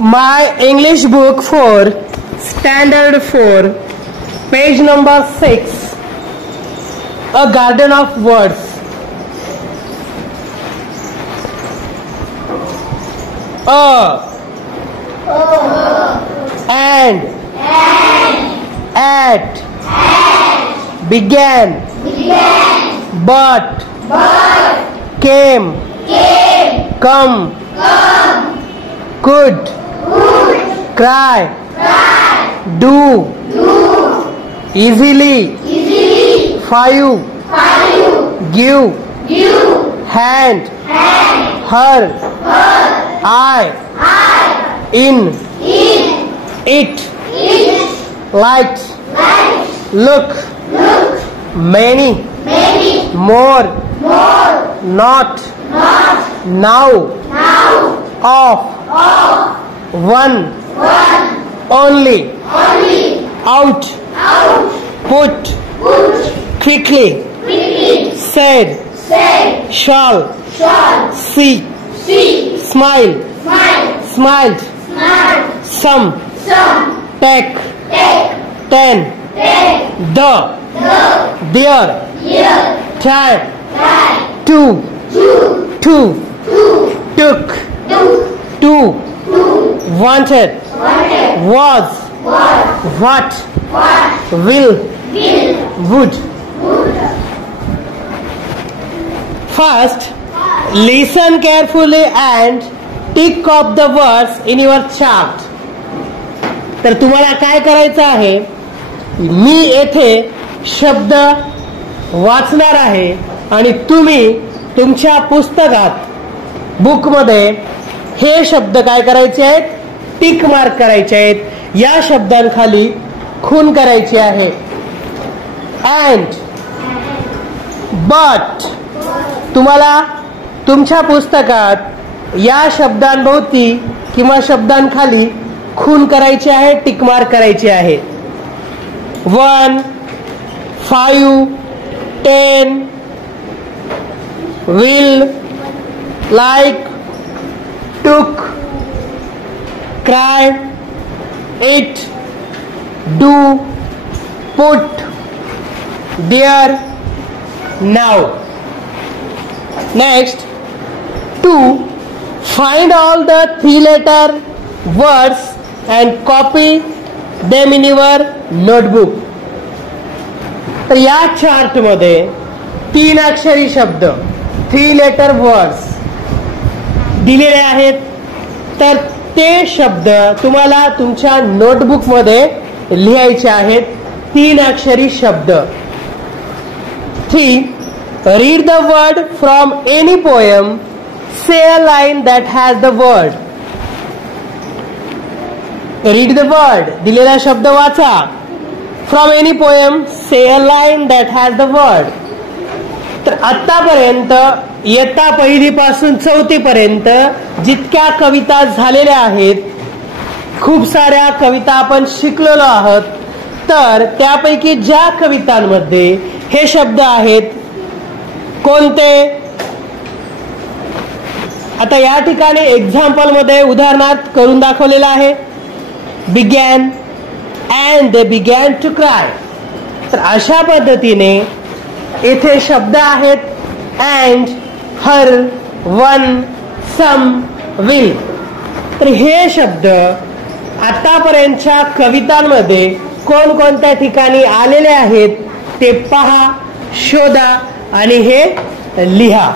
My English book for Standard 4, page number 6, A Garden of Words. And at began but came come could cry do easily five give hand her I in it light look many more not now of one only out put quickly said shall see smile smiled some take ten the there tried two took two wanted was what will would. First, listen carefully and tick off the words in your chart. तर तुम्हाला काय करायचं आहे, मी येथे शब्द वाचणार आहे आणि तुम्ही तुमच्या पुस्तकात बुक मध्ये हे शब्द काय करायचे आहेत, टिक मार्क करायचे आहेत. या शब्दांखाली खून करायची आहे. अँड बट तुम्हाला तुमच्या पुस्तकात या शब्दांभोवती किंवा शब्दांखाली खून करायची आहे, टिक मार्क करायची आहे. 1 5 10 will like took cry it do put there now. Next, 2 find all the 3-letter words and copy them in your notebook. तर या चार्ट मध्ये 3 अक्षरी शब्द 3-letter words दिलेले आहेत. तर ते शब्द तुम्हाला तुमच्या नोटबुक मध्ये लिहायचे आहेत. 3 अक्षरी शब्द. 3 read the word from any poem, say a line that has the word. Read the word, दिलेला शब्द वाचा. From any poem, say a line that has the word. तर आतापर्यंत इयत्ता 1 पासून 4 पर्यंत जितक्या कविता झालेल्या आहेत, खूप साऱ्या कविता आपण शिकलेलो आहोत. तर त्यापैकी ज्या कवितांमध्ये हे शब्द आहेत कोणते, आता या ठिकाणी एक्झाम्पल मध्ये उदाहरणार्थ करून दाखवलेला आहे. began and they began to cry. तर अशा पद्धतीने येथे शब्द आहेत and her one some will. तर हे शब्द आतापर्यंतच्या कवितांमध्ये कोणकोणत्या ठिकाणी आलेले आहेत ते पहा, शोधा आणि हे लिहा.